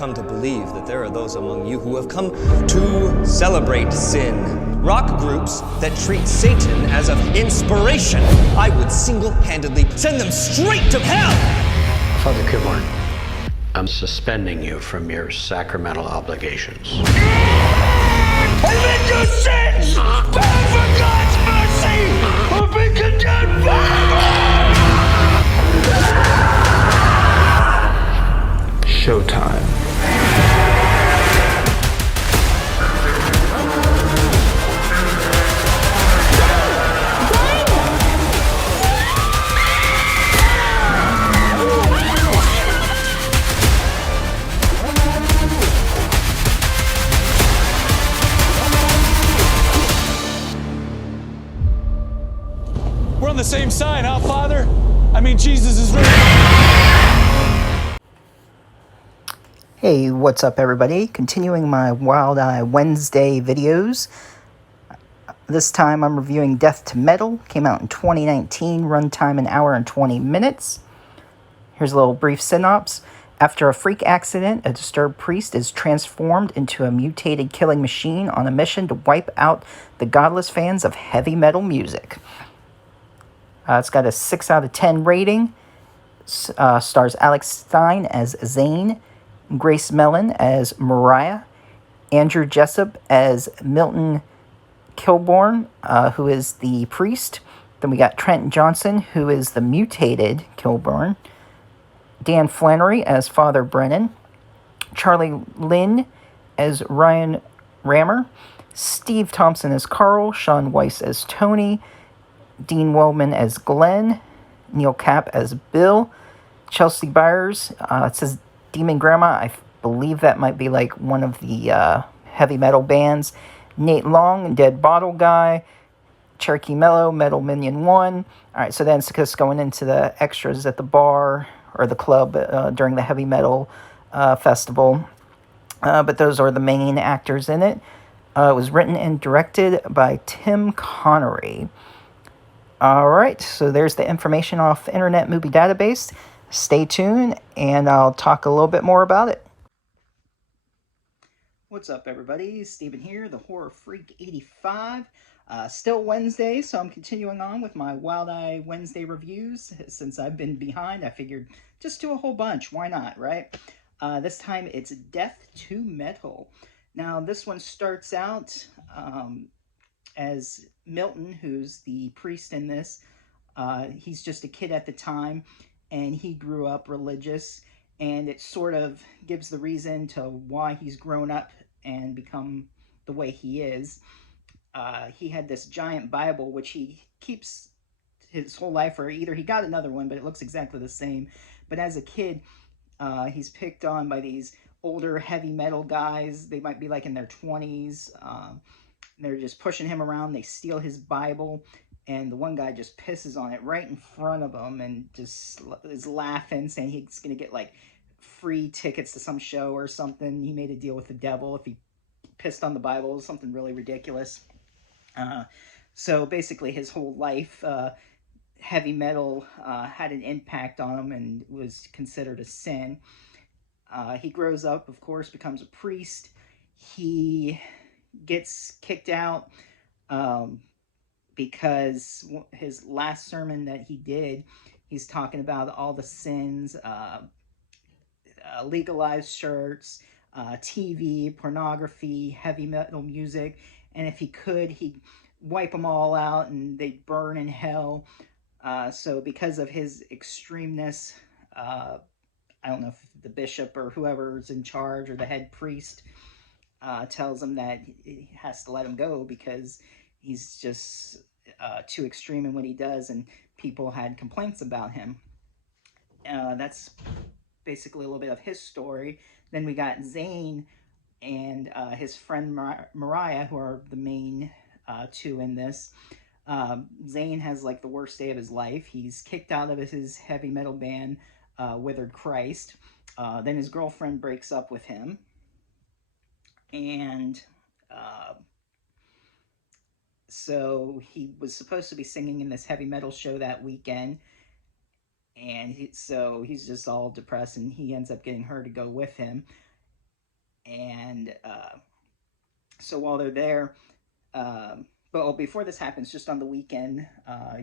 come to believe that there are those among you who have come to celebrate sin. Rock groups that treat Satan as of inspiration, I would single-handedly send them straight to hell! Father Kilborn, I'm suspending you from your sacramental obligations. Admit your sins! Beg for God's mercy! Or be condemned forever! Showtime. We're on the same side, huh, Father? I mean, Jesus is really... Hey, what's up everybody? Continuing my Wild Eye Wednesday videos. This time I'm reviewing Death to Metal. Came out in 2019, runtime an hour and 20 minutes. Here's a little brief synopsis. After a freak accident, a disturbed priest is transformed into a mutated killing machine on a mission to wipe out the godless fans of heavy metal music. It's got a 6 out of 10 rating. Stars Alex Stein as Zane, Grace Mellon as Mariah, Andrew Jessup as Milton Kilborn, who is the priest. Then we got Trent Johnson, who is the mutated Kilborn. Dan Flannery as Father Brennan. Charlie Lynn as Ryan Rammer. Steve Thompson as Carl. Sean Weiss as Tony. Dean Wellman as Glenn. Neil Capp as Bill. Chelsea Byers, it says Demon Grandma. I believe that might be like one of the heavy metal bands. Nate Long, Dead Bottle Guy. Cherokee Mello, Metal Minion 1. Alright, so then it's just going into the extras at the bar or the club during the heavy metal festival. But those are the main actors in it. It was written and directed by Tim Connery. Alright, so there's the information off Internet Movie Database. Stay tuned, and I'll talk a little bit more about it. What's up, everybody? Steven here, the Horror Freak 85. Still Wednesday, so I'm continuing on with my Wild Eye Wednesday reviews. Since I've been behind, I figured just do a whole bunch. Why not, right? This time it's Death to Metal. Now, this one starts out as Milton, who's the priest in this. He's just a kid at the time, and he grew up religious, and it sort of gives the reason to why he's grown up and become the way he is. He had this giant Bible, which he keeps his whole life, or either he got another one, but it looks exactly the same. But as a kid, he's picked on by these older heavy metal guys. They might be like in their 20s. They're just pushing him around. They steal his Bible, and the one guy just pisses on it right in front of him and just is laughing, saying he's going to get like free tickets to some show or something. He made a deal with the devil if he pissed on the Bible, something really ridiculous. So basically his whole life, heavy metal had an impact on him and was considered a sin. He grows up, of course, becomes a priest. He gets kicked out because his last sermon that he did, he's talking about all the sins, legalized shirts, TV, pornography, heavy metal music, and if he could, he'd wipe them all out and they'd burn in hell. So because of his extremeness, I don't know if the bishop or whoever's in charge or the head priest tells him that he has to let him go because he's just too extreme in what he does, and people had complaints about him. That's basically a little bit of his story. Then we got Zane and his friend Mariah, who are the main two in this. Zane has like the worst day of his life. He's kicked out of his heavy metal band, Withered Christ. Then his girlfriend breaks up with him. And so he was supposed to be singing in this heavy metal show that weekend. And so he's just all depressed, and he ends up getting her to go with him. And so while they're there, but before this happens, just on the weekend,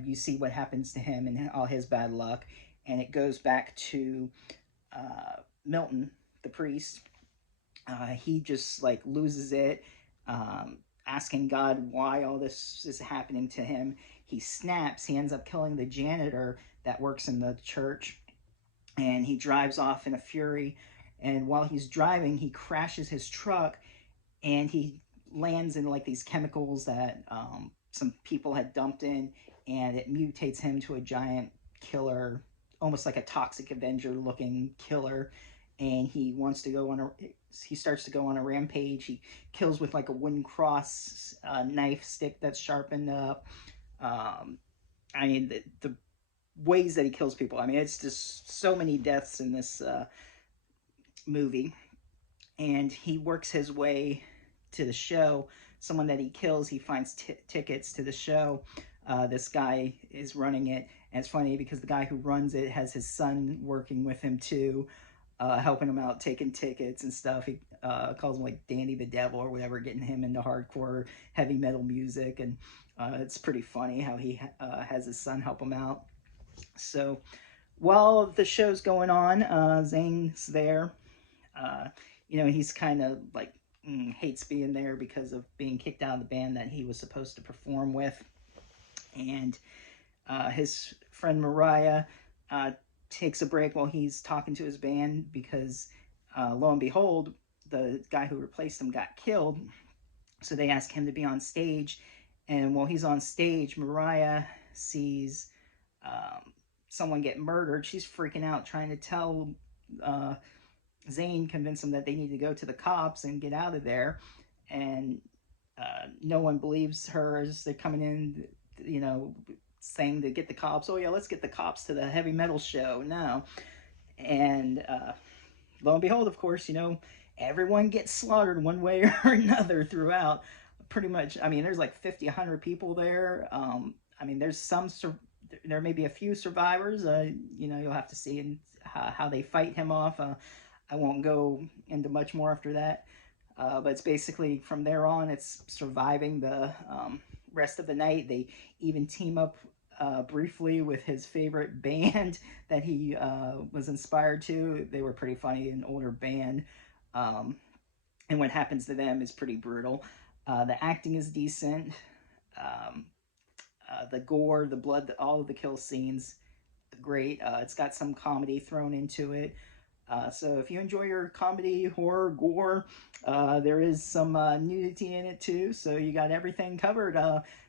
you see what happens to him and all his bad luck. And it goes back to Milton, the priest. He just like loses it, asking God why all this is happening to him. He snaps. He ends up killing the janitor that works in the church, and he drives off in a fury. And while he's driving, he crashes his truck, and he lands in like these chemicals that some people had dumped in, and it mutates him to a giant killer, almost like a Toxic Avenger looking killer. And he wants to go on he starts to go on a rampage. He kills with like a wooden cross knife stick that's sharpened up. I mean, the ways that he kills people, I mean, it's just so many deaths in this movie. And he works his way to the show. Someone that he kills, he finds tickets to the show. This guy is running it, and it's funny because the guy who runs it has his son working with him too, helping him out, taking tickets and stuff. He calls him like Danny the Devil or whatever, getting him into hardcore heavy metal music, and it's pretty funny how he has his son help him out. So while the show's going on, Zane's there. You know, he's kind of like hates being there because of being kicked out of the band that he was supposed to perform with. And his friend Mariah takes a break while he's talking to his band because lo and behold, the guy who replaced him got killed. So they ask him to be on stage. And while he's on stage, Mariah sees someone get murdered. She's freaking out, trying to tell Zane, convince him that they need to go to the cops and get out of there. And no one believes her as they're coming in, you know, saying to get the cops. Oh yeah, let's get the cops to the heavy metal show now. And lo and behold, of course, you know, everyone gets slaughtered one way or another throughout. Pretty much, I mean, there's like 50, 100 people there. I mean, there's there may be a few survivors. You know, you'll have to see how they fight him off. I won't go into much more after that. But it's basically from there on, it's surviving the rest of the night. They even team up briefly with his favorite band that he was inspired to. They were pretty funny, an older band. And what happens to them is pretty brutal. The acting is decent. The gore, the blood, all of the kill scenes, great. It's got some comedy thrown into it. So if you enjoy your comedy, horror, gore, there is some nudity in it too. So you got everything covered.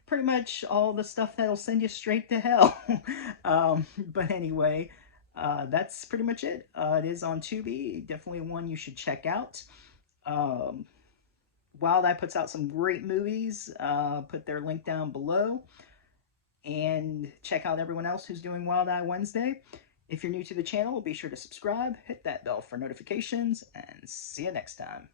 Pretty much all the stuff that'll send you straight to hell. But anyway, that's pretty much it. It is on Tubi. Definitely one you should check out. Wild Eye puts out some great movies. Put their link down below. And check out everyone else who's doing Wild Eye Wednesday. If you're new to the channel, be sure to subscribe, hit that bell for notifications, and see you next time.